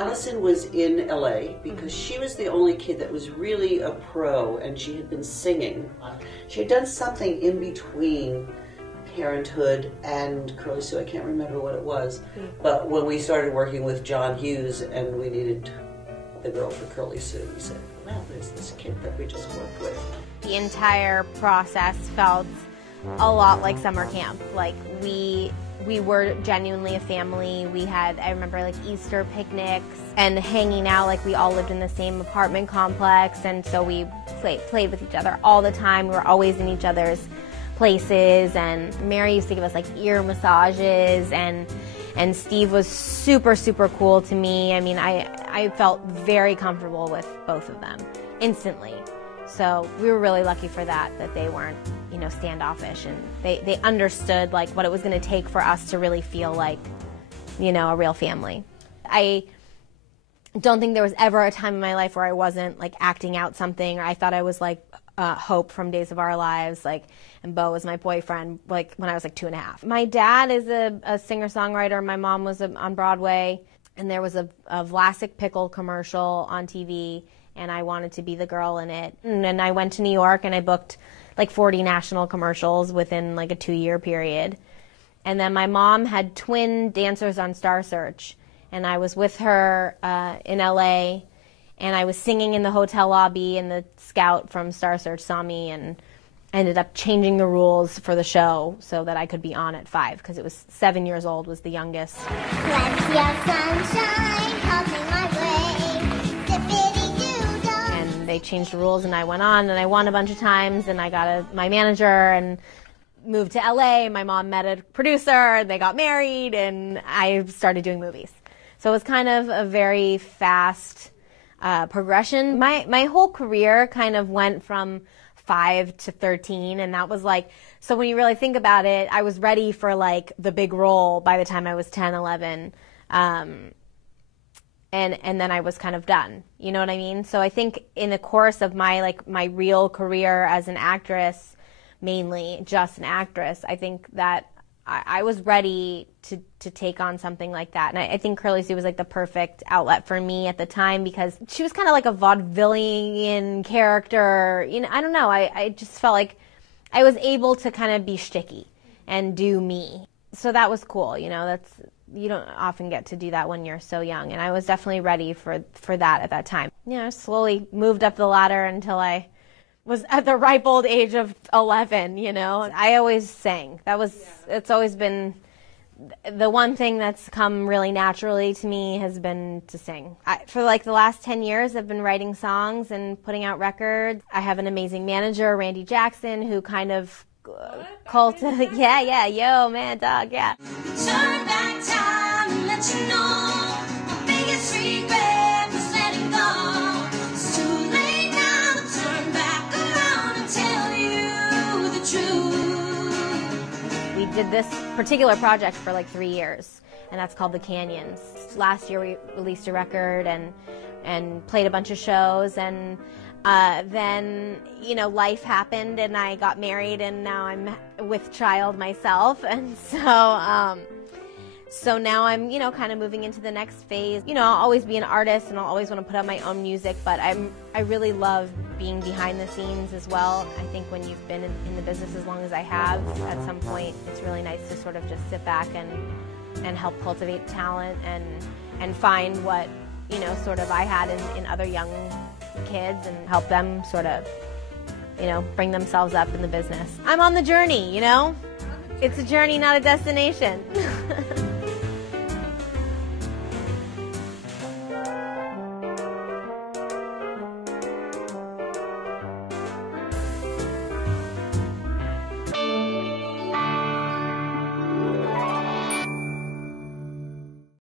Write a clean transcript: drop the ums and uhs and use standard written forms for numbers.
Allison was in LA because she was the only kid that was really a pro, and she had been singing. She had done something in between Parenthood and Curly Sue. I can't remember what it was. But when we started working with John Hughes and we needed the girl for Curly Sue, we said, well, there's this kid that we just worked with. The entire process felt a lot like summer camp. Like we were genuinely a family. We had, I remember, like Easter picnics and hanging out. Like we all lived in the same apartment complex, and so we played with each other all the time. We were always in each other's places, and Mary used to give us like ear massages, and Steve was super, super cool to me. I mean, I felt very comfortable with both of them instantly. So we were really lucky for that they weren't, you know, standoffish, and they understood like what it was going to take for us to really feel like, you know, a real family. I don't think there was ever a time in my life where I wasn't like acting out something, or I thought I was like Hope from Days of Our Lives, like, and Bo was my boyfriend, like when I was like 2.5. My dad is a singer-songwriter. My mom was on Broadway, and there was a Vlasic pickle commercial on TV, and I wanted to be the girl in it. And then I went to New York and I booked like 40 national commercials within like a 2-year period. And then my mom had twin dancers on Star Search, and I was with her in LA, and I was singing in the hotel lobby, and the scout from Star Search saw me and ended up changing the rules for the show so that I could be on at 5, because it was 7 years old was the youngest. Let's see our sunshine coming my way. Dippity-doo-dah. And they changed the rules, and I went on, and I won a bunch of times, and I got my manager and moved to LA. My mom met a producer, and they got married, and I started doing movies. So it was kind of a very fast progression. My whole career kind of went from 5 to 13, and that was like, so when you really think about it, I was ready for like the big role by the time I was 10, 11, and then I was kind of done. You know what I mean? So I think in the course of my real career as an actress, mainly just an actress, I think that I was ready to take on something like that. And I think Curly Sue was like the perfect outlet for me at the time, because she was kind of like a vaudevillian character. You know, I don't know. I just felt like I was able to kind of be shticky and do me. So that was cool. You know, you don't often get to do that when you're so young. And I was definitely ready for that at that time. You know, I slowly moved up the ladder until I was at the ripe old age of 11, you know. I always sang. It's always been the one thing that's come really naturally to me has been to sing. For like the last 10 years, I've been writing songs and putting out records. I have an amazing manager, Randy Jackson, who kind of yo, man, dog, yeah. Turn back time and let you know my biggest regret was letting go. It's too late now to turn back around and tell you the truth. We did this particular project for like 3 years, and that's called The Canyons. Last year we released a record and played a bunch of shows, and then, you know, life happened and I got married, and now I'm with child myself, and so now I'm, you know, kind of moving into the next phase. You know, I'll always be an artist and I'll always want to put out my own music, but I really love being behind the scenes as well. I think when you've been in the business as long as I have, at some point it's really nice to sort of just sit back and help cultivate talent and find what, you know, sort of I had in other young kids, and help them sort of, you know, bring themselves up in the business. I'm on the journey, you know? It's a journey, not a destination.